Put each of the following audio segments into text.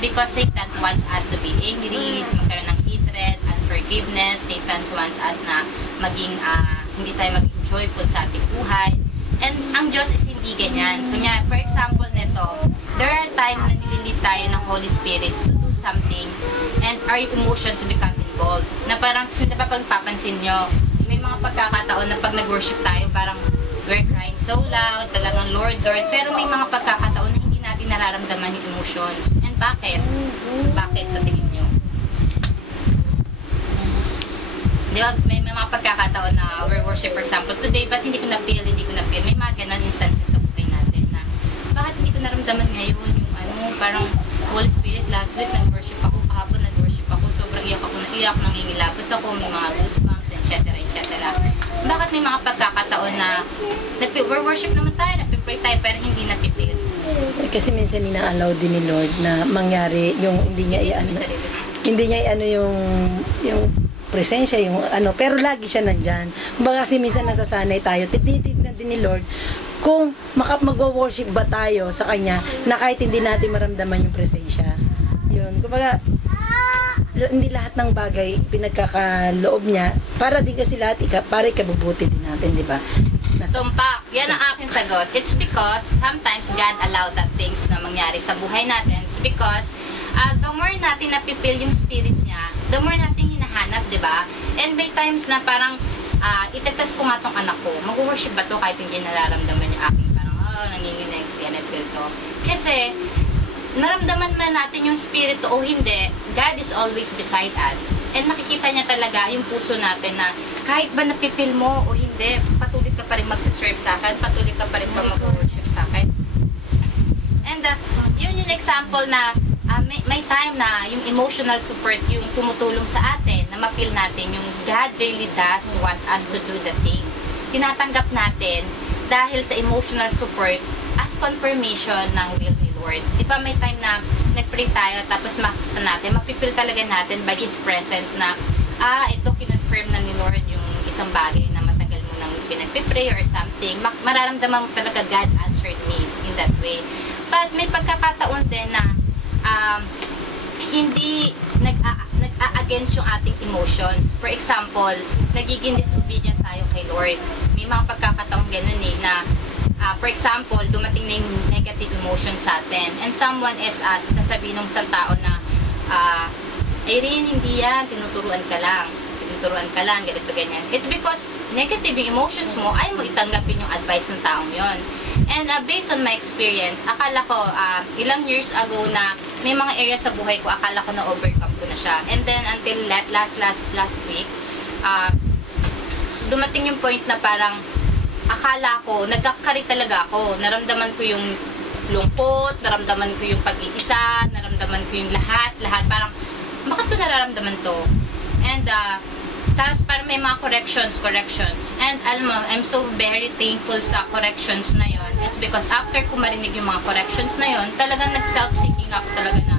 Because Satan wants us to be angry, magkaroon ng hatred, unforgiveness. Satan wants us na maging, hindi tayo maging joyful sa ating buhay. And ang Diyos is hindi ganyan. Kanya, for example nito, there are times na nililid tayo ng Holy Spirit to do something and our emotions become involved. Na parang, hindi pa pagpapansin nyo, may mga pagkakataon na pag nag-worship tayo, parang we're crying so loud, talagang Lord, Lord. Pero may mga pagkakataon na hindi natin nararamdaman yung emotions. And bakit? Bakit sa tingin nyo? Di ba? May mga pagkakataon na we're worship, for example, today, ba't hindi ko na-feel? May mga ganun instances sa buhay natin na bakit hindi ko naramdaman ngayon yung parang Holy Spirit, last week nag-worship ako, kahapon nag-worship ako, sobrang iyak ako, naiyak, nangingilabot ako, may mga goosebumps, etc. Bakit may mga pagkakataon na we're worship naman tayo, napipray tayo, pero hindi napipil? Kasi minsan ina-allow din ni Lord na mangyari yung hindi niya i-ano yung presensya, yung pero lagi siya nandyan. Kumbaga kasi minsan nasasanay tayo, tititignan din ni Lord kung magwo-worship ba tayo sa Kanya na kahit hindi natin maramdaman yung presensya. Yun, kumbaga hindi lahat ng bagay pinagkakaloob niya para din kasi lahat para ikabubuti din natin, di ba? Tumpak, yan ang aking sagot. It's because sometimes God allowed that things na mangyari sa buhay natin. It's because the more natin napipil yung spirit niya, the more natin hinahanap, di ba? And may times na parang itetest ko nga tong anak ko, mag-worship ba to kahit hindi nararamdaman yung aking parang, nanginginig, feel to. Kasi, naramdaman man natin yung spirit o hindi, God is always beside us. And makikita niya talaga yung puso natin na kahit ba napipil mo o hindi, patuloy ka pa rin magsiserve sa akin, patuloy ka pa rin mag-worship sa akin. And yun yung example na may time na yung emotional support yung tumutulong sa atin na mapil natin yung God really does want us to do the thing. Tinatanggap natin dahil sa emotional support as confirmation ng will ni Lord. Di ba may time na nag-pray tayo tapos makita natin, mapipil talaga natin by His presence na ito kinonfirm na ni Lord yung isang bagay na matagal mo nang pinagpipray or something. Mararamdaman mo talaga God answered me in that way. But may pagkakataon din na hindi nag-a-against yung ating emotions. For example, nagiging disobedient tayo kay Lord. May mga pagkakataong ganun na for example, dumating na yung negative emotion sa atin and someone is sasabihin ng isang tao na Irene, hindi yan, tinuturuan ka lang, ganito, ganyan. It's because negative yung emotions mo, ay mo itanggapin yung advice ng taong yon. And based on my experience, akala ko ilang years ago na may mga area sa buhay ko, akala ko na overcome ko na siya. And then until last week, dumating yung point na parang akala ko, nagkakari talaga ako. Naramdaman ko yung lungkot, naramdaman ko yung pag-iisa, naramdaman ko yung lahat. Parang, bakit ko nararamdaman to? And, tapos parang may mga corrections. And alam mo, I'm so very thankful sa corrections na yon. It's because after ko marinig yung mga corrections na yon, talagang nag-self-seeking ako talaga na,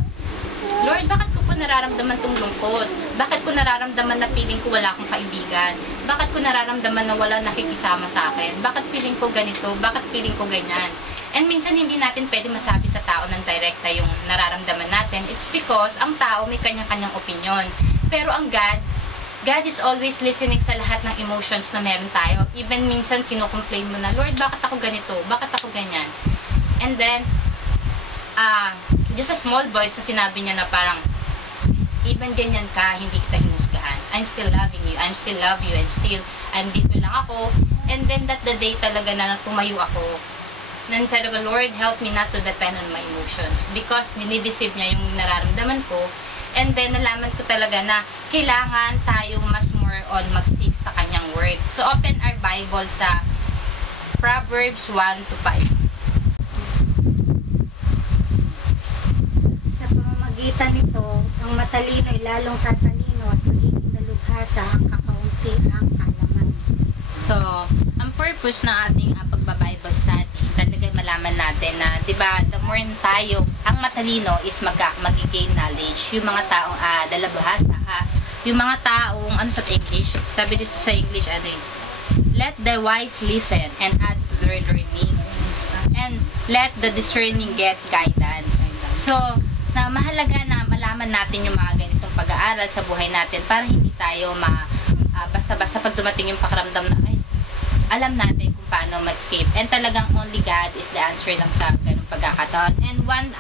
Lord, bakit ko po nararamdaman tong lungkot? Bakit ko nararamdaman na feeling ko wala akong kaibigan? Bakit ko nararamdaman na wala nakikisama sa akin? Bakit feeling ko ganito? Bakit feeling ko ganyan? And minsan hindi natin pwede masabi sa tao ng direkta yung nararamdaman natin. It's because ang tao may kanya-kanyang opinion. Pero ang God is always listening sa lahat ng emotions na meron tayo. Even minsan kinukomplain mo na, Lord, bakit ako ganito? Bakit ako ganyan? And then, just a small voice na sinabi niya na parang, even ganyan ka, hindi kita hinusgahan. I'm still loving you. I'm still love you. I'm dito lang ako. And then that the day talaga na tumayo ako, then talaga, Lord, help me not to depend on my emotions. Because dinideceive niya yung nararamdaman ko. And then nalaman ko talaga na kailangan tayong mas more on mag-seek sa kanyang word. So open our Bible sa Proverbs 1-5. Pamamagitan nito, ang matalino ay lalong tatalino at magiging dalubhasa ang kakaunti ang kaalaman. So, ang purpose ng ating pagbabible study, talaga malaman natin na, di ba, the more tayo, ang matalino is mag-gain knowledge. Yung mga taong dalubhasa, yung mga taong, ano sa English? Sabi dito sa English, let the wise listen and add to their learning. And let the discerning get guidance. So, na mahalaga na malaman natin yung mga ganitong pag-aaral sa buhay natin para hindi tayo basta-basta pag dumating yung pakiramdam na ay, alam natin kung paano ma-escape. And talagang only God is the answer lang sa ganung pagkakataon. And one